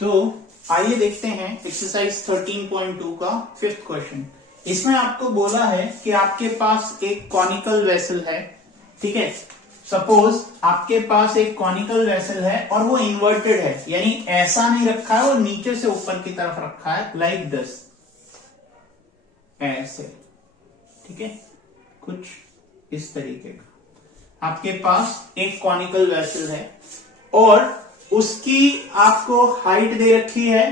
तो आइए देखते हैं एक्सरसाइज 13.2 का फिफ्थ क्वेश्चन। इसमें आपको बोला है कि आपके पास एक कॉनिकल वेसल है, ठीक है। सपोज आपके पास एक कॉनिकल वेसल है और वो इन्वर्टेड है, यानी ऐसा नहीं रखा है, वो नीचे से ऊपर की तरफ रखा है, लाइक दिस, ऐसे, ठीक है, कुछ इस तरीके का आपके पास एक कॉनिकल वेसल है और उसकी आपको हाइट दे रखी है,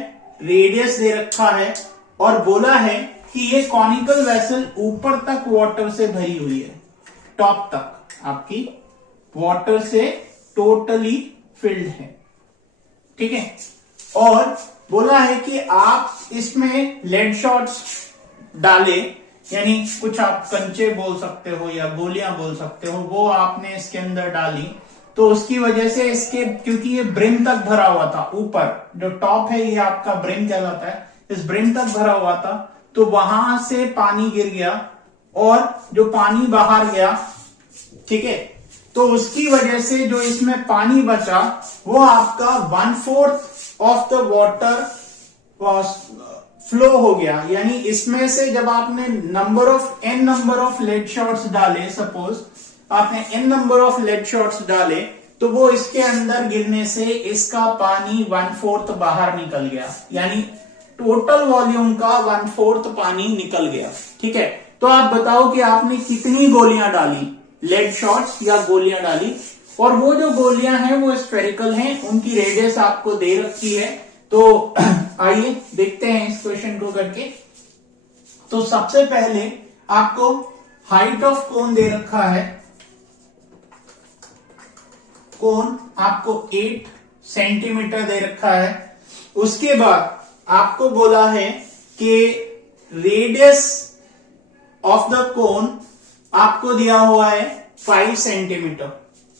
रेडियस दे रखा है और बोला है कि ये कॉनिकल वेसल ऊपर तक वाटर से भरी हुई है, टॉप तक आपकी वाटर से टोटली फिल्ड है, ठीक है। और बोला है कि आप इसमें लेड शॉट्स डाले, यानी कुछ आप कंचे बोल सकते हो या गोलियां बोल सकते हो, वो आपने इसके अंदर डाली तो उसकी वजह से इसके, क्योंकि ये ब्रिम तक भरा हुआ था, ऊपर जो टॉप है ये आपका ब्रिम कहलाता है, इस ब्रिम तक भरा हुआ था, तो वहां से पानी गिर गया और जो पानी बाहर गया, ठीक है, तो उसकी वजह से जो इसमें पानी बचा वो आपका 1/4 ऑफ द वाटर फ्लो हो गया। यानी इसमें से जब आपने n number of lead shots डाले, सपोज आपने n number of lead shots डाले, तो वो इसके अंदर गिरने से इसका पानी 1/4 बाहर निकल गया, यानी टोटल वॉल्यूम का 1/4 पानी निकल गया, ठीक है। तो आप बताओ कि आपने कितनी गोलियां डाली, लेड शॉट्स या गोलियां डाली, और वो जो गोलियां हैं वो स्फेरिकल हैं, उनकी रेडियस आपको दे रखी है। तो आइए देखते हैं इस क्वेश्चन को करके। तो सबसे पहले आपको हाइट ऑफ कोन दे रखा है, कोन आपको 8 सेंटीमीटर दे रखा है। उसके बाद आपको बोला है कि रेडियस ऑफ द कोन आपको दिया हुआ है 5 सेंटीमीटर।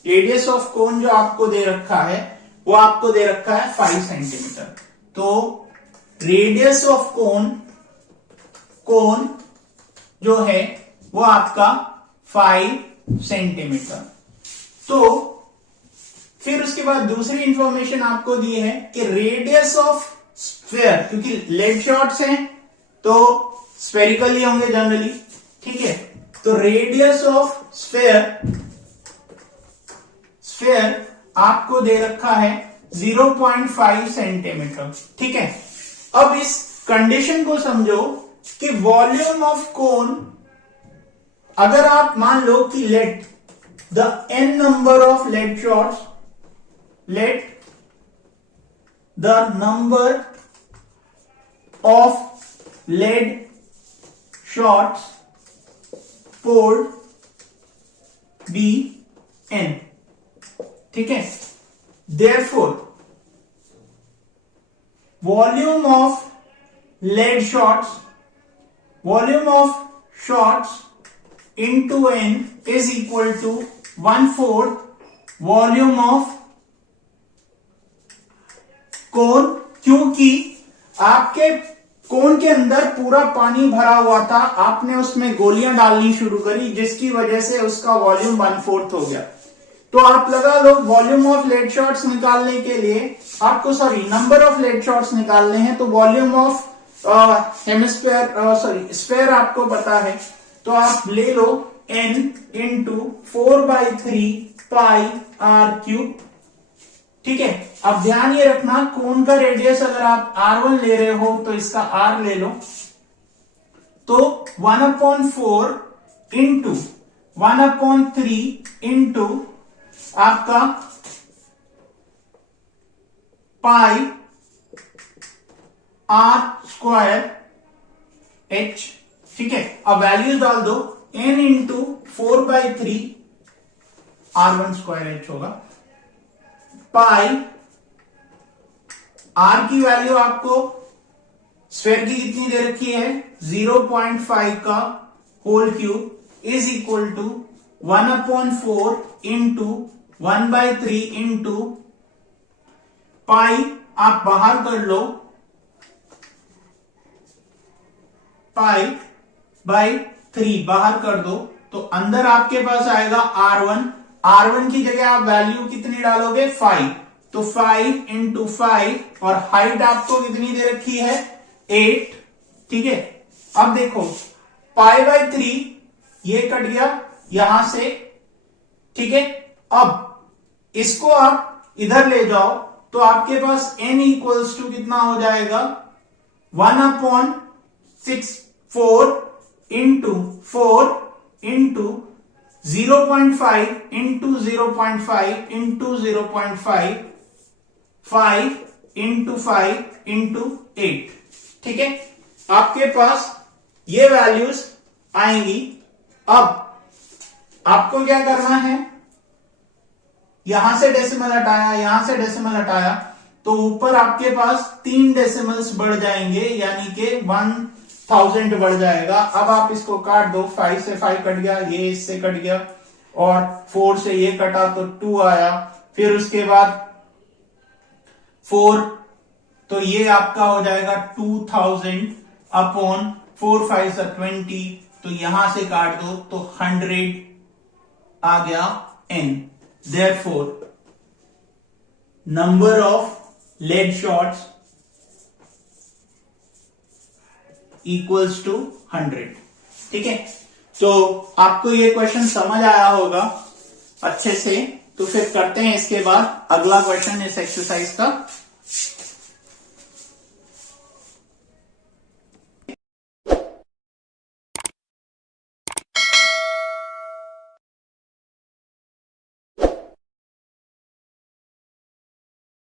रेडियस ऑफ कोन जो आपको दे रखा है वो आपको दे रखा है 5 सेंटीमीटर। तो रेडियस ऑफ कोन जो है वो आपका 5 सेंटीमीटर। तो फिर उसके बाद दूसरी इंफॉर्मेशन आपको दी है कि रेडियस ऑफ स्फीयर, क्योंकि लेड शॉट्स हैं तो स्फेरिकल ही होंगे जनरली, ठीक है। तो रेडियस ऑफ स्फीयर आपको दे रखा है 0.5 सेंटीमीटर, ठीक है। अब इस कंडीशन को समझो कि वॉल्यूम ऑफ कोन, अगर आप मान लो कि let the n number of lead shots, let the number of lead shots poured be n, ठीक है। Therefore volume of lead shots, volume of shots into n is equal to 1/4 volume of cone, क्योंकि आपके कोन के अंदर पूरा पानी भरा हुआ था, आपने उसमें गोलियां डालनी शुरू करी जिसकी वजह से उसका वॉल्यूम 1/4 हो गया। तो आप लगा लो वॉल्यूम ऑफ लेड शॉट्स निकालने के लिए आपको, नंबर ऑफ लेड शॉट्स निकालने हैं, तो वॉल्यूम ऑफ हेमिस्फीयर स्फीयर आपको पता है, तो आप ले लो n इंटू 4/3 पाई r क्यूब, ठीक है। अब ध्यान ये रखना, कोन का रेडियस अगर आप r1 ले रहे हो तो इसका r ले लो, तो 1/4 इंटू 1/3 इंटू आपका पाई r² h, ठीक है। अब वैल्यूज डाल दो, n इंटू 4/3 r1² h होगा, पाई r की वैल्यू आपको स्फीयर की कितनी दे रखी है 0.5 का whole cube is equal to 1/4 into 1/3 into pi, आप बाहर कर लो, π/3 बाहर कर दो, तो अंदर आपके पास आएगा r1 की जगह आप वैल्यू कितनी डालोगे 5, तो 5 इंटू 5 और हाइट आपको कितनी दे रखी है 8। ठीक है, अब देखो π/3 ये कट गया यहां से। ठीक है, अब इसको आप इधर ले जाओ तो आपके पास n इक्वल्स टू कितना हो जाएगा 1/64 into 4 into 0.5 into 0.5 into 0.5 5 into 5 into 8। ठीक है, आपके पास ये वैल्यूज आएंगी। अब आपको क्या करना है, यहां से डेसिमल हटाया, यहां से डेसिमल हटाया, तो ऊपर आपके पास 3 डेसिमल्स बढ़ जाएंगे, यानी कि 1000 बढ़ जाएगा। अब आप इसको काट दो, 5 से 5 कट गया, ये इससे कट गया, और 4 से ये कटा तो 2 आया, फिर उसके बाद 4, तो ये आपका हो जाएगा 2000 अपॉन 4 5 से 20, तो यहां से काट दो तो 100 आ गया n। Therefore, number of lead shots equals to 100। ठीक है, तो आपको ये क्वेश्चन समझ आया होगा अच्छे से। तो फिर करते हैं इसके बाद अगला क्वेश्चन इस एक्सरसाइज का।